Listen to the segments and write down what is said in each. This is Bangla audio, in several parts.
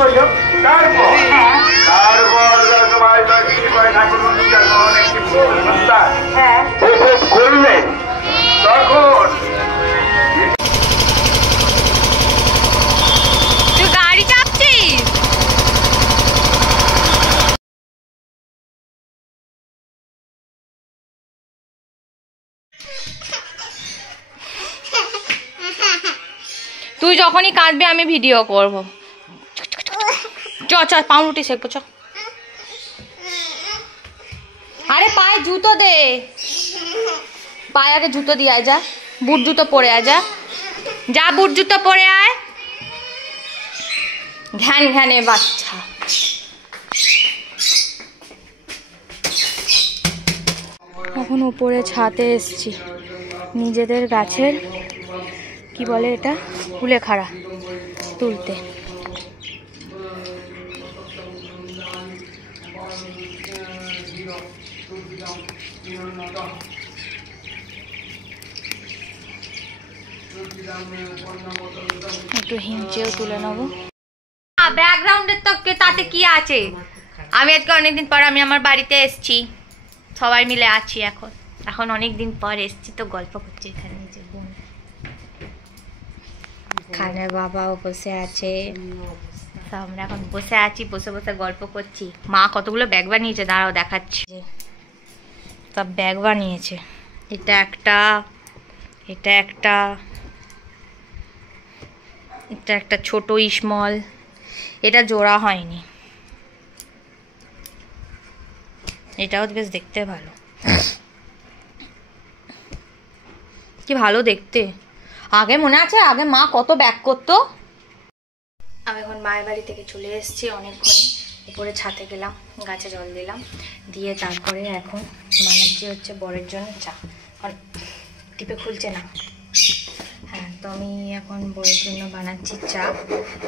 করলেন তখন তুই গাড়ি চাপছিস? তুই যখনই কাঁদবি আমি ভিডিও করবো। চ চ পাউরুটি শেখবো চ। আরে পায়ে জুতো দে, পায়ে আগে জুতো দিয়ে আয়, যা বুট জুতো পরে আয়, যা যা বুট জুতো পরে আয়। ঘ্যান ঘ্যানে বাচ্চা। এখন উপরে ছাদে এসছি নিজেদের গাছের কি বলে এটা কুলেখাড়া তুলতে। একটু হিমচেও তুলে নেবো। ব্যাকগ্রাউন্ডের তো তাতে কি আছে, আমি আজকে অনেকদিন পর আমি আমার বাড়িতে এসছি, সবাই মিলে আছি। এখন অনেকদিন পর এসছি তো গল্প করছি এখানে। যে বোন খানের বাবাও বসে আছে, আমরা এখন বসে আছি, বসে বসে গল্প করছি। মা কতগুলো ব্যাগ বানিয়েছে, দাঁড়াও দেখাচ্ছি। সব ব্যাগ বানিয়েছে, এটা একটা, এটা একটা, এটা একটা ছোট স্মল, এটা জোড়া হয়নি, এটাও বেশ দেখতে ভালো, কি ভালো দেখতে। আগে মনে আছে আগে মা কত ব্যাগ করতো। আমি এখন মায়ের বাড়ি থেকে চলে এসেছি অনেকক্ষণ, উপরে ছাদে গেলাম, গাছে জল দিলাম, দিয়ে তারপরে এখন বানাচ্ছি হচ্ছে বরের জন্য চা। টিপে খুলছে না। হ্যাঁ, তো আমি এখন বরের জন্য বানাচ্ছি চা।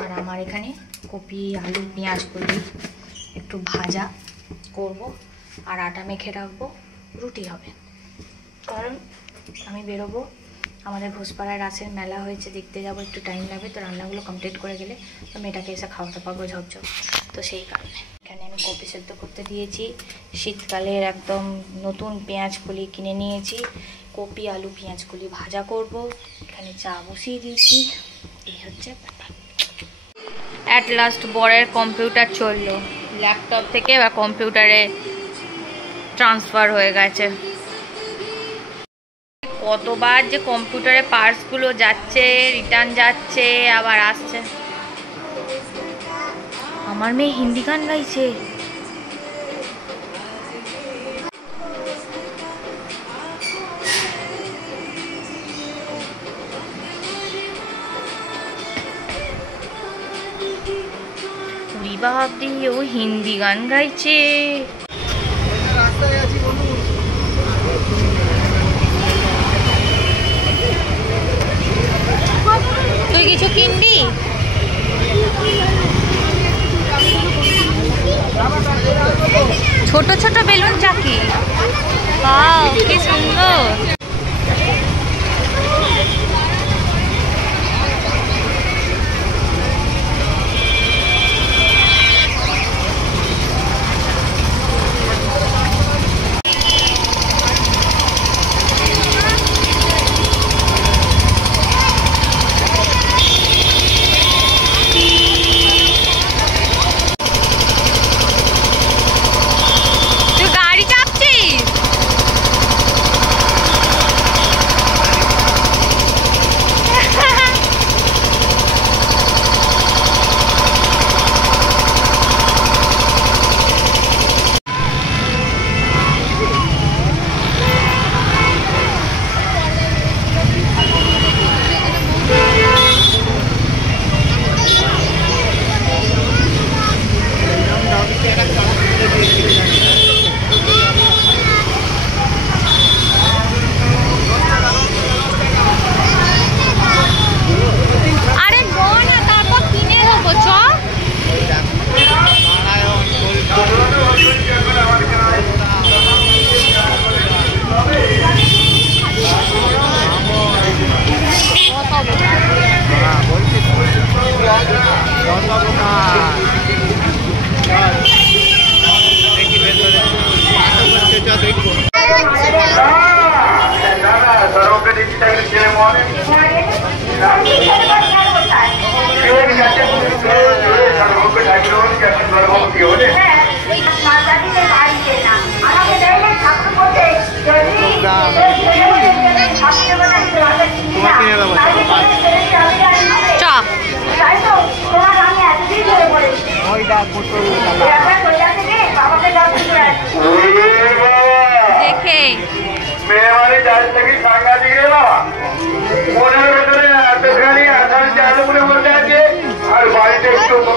আর আমার এখানে কপি আলু পেঁয়াজ কলি একটু ভাজা করব, আর আটা মেখে রাখবো, রুটি হবে। কারণ আমি বেরোবো, আমাদের ঘোষপাড়ায় রাসের মেলা হয়েছে, দেখতে যাবো, একটু টাইম লাগবে। তো রান্নাগুলো কমপ্লিট করে গেলে তো মেয়েটাকে এসে খাওয়াতে পারবো ঝপঝপ। তো সেই কারণে এখানে আমি কপি সেদ্ধ করতে দিয়েছি। শীতকালের একদম নতুন পেঁয়াজ কলি কিনে নিয়েছি, কপি আলু পেঁয়াজ কলি ভাজা করব। এখানে চা বসিয়ে দিয়েছি, এই হচ্ছে ব্যাপার। অ্যাট লাস্ট বরের কম্পিউটার চললো, ল্যাপটপ থেকে বা কম্পিউটারে ট্রান্সফার হয়ে গেছে। কতবার যে কম্পিউটারে পার্টসগুলো যাচ্ছে, রিটার্ন যাচ্ছে, আবার আসছে। আমার মেয়ে হিন্দি গান গাইছে। বাপরে, ও হিন্দি গান গাইছে। তুই কিছু কিনবি? ছোট ছোট বেলুন চাকি, ওয়াও কি সুন্দর।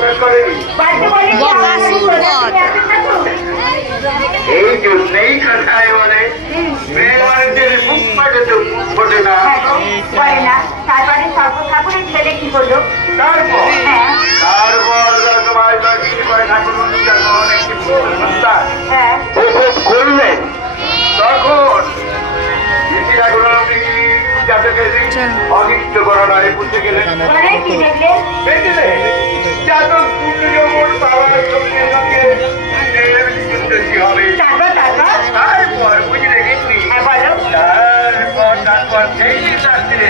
প্রবেশ করেনি। এই জন্যই কথায় বলে মেয়ে মানুষের মুখ পাঠে তো মুখ ফোটে না। তারপরে ঠাকুরের ছেলে কি করলো? তারপর ঠাকুর একটি করলেন, তখন ঠাকুর জাতকে অনিষ্ট করা নয় বুঝতে গেলেন। জাতক পূর্ণ যৌবন পাওয়ার সঙ্গে সঙ্গে হবে। তারপর বুঝলে গেছি, তারপর সেই রাত্রে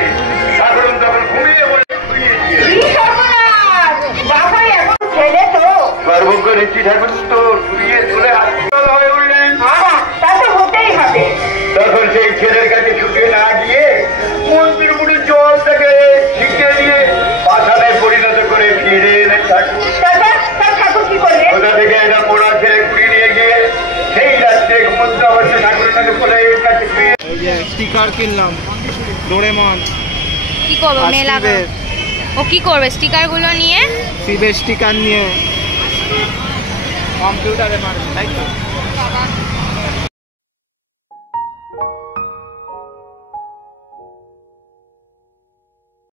ঠাকুর তখন ঘুমিয়ে পড়ে সর্বজ্ঞ ঋষি ঠাকুর তো শুনিয়ে চলে হাসপাতাল হয়ে উঠলেন। তখন সেই ছেলের কাছে ছুটে না গিয়ে মন্দির মুড়ে জল থেকে ছিটিয়ে দিয়ে পাথানে পরিণত করে ফিরে এলেন ঠাকুর। কোথা থেকে একটা পোড়া ছেলে কুড়ি নিয়ে গিয়ে সেই রাত্রে ঘুমন্ত অবস্থায় ঠাকুরের কাছে পোড়াইয়ের কাছে স্টিকার কিনলাম ডোরেমন। কি করবো মেলাবে? ও কি করবে স্টিকার গুলো নিয়ে? শিবের স্টিকার নিয়ে কম্পিউটারে মারবে, তাই তো?